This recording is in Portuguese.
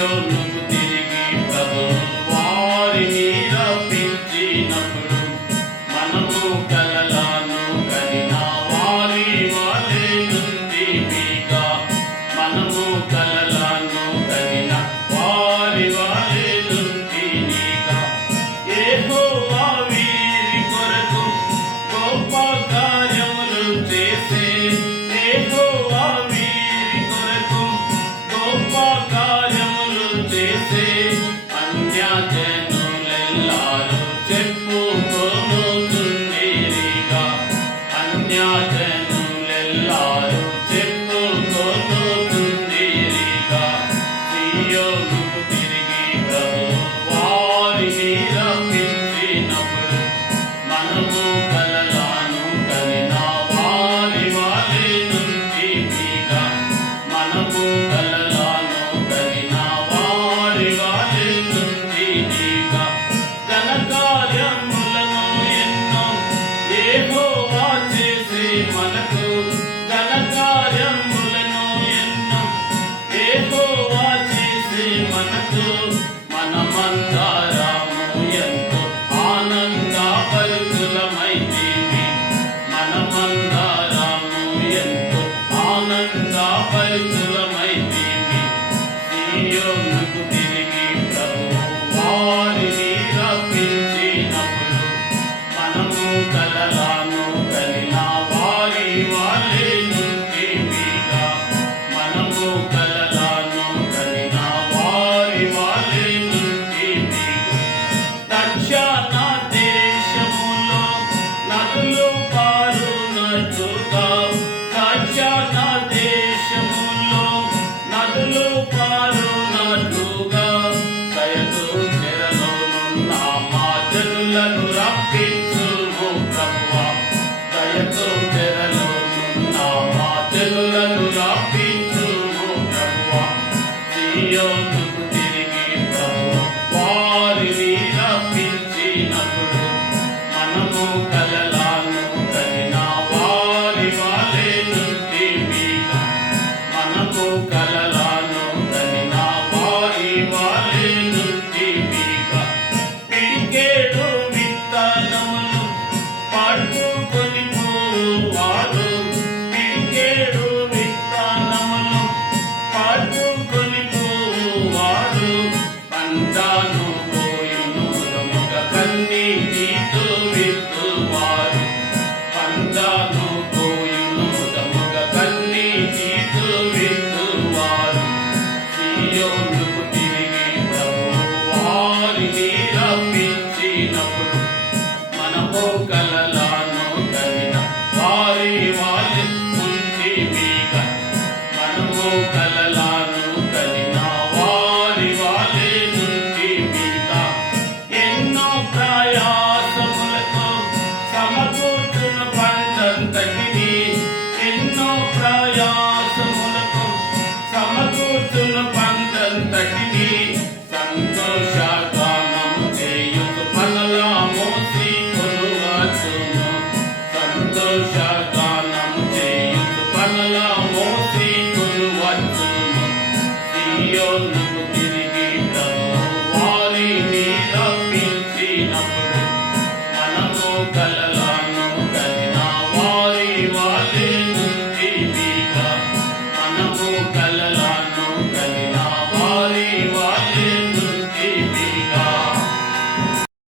your eu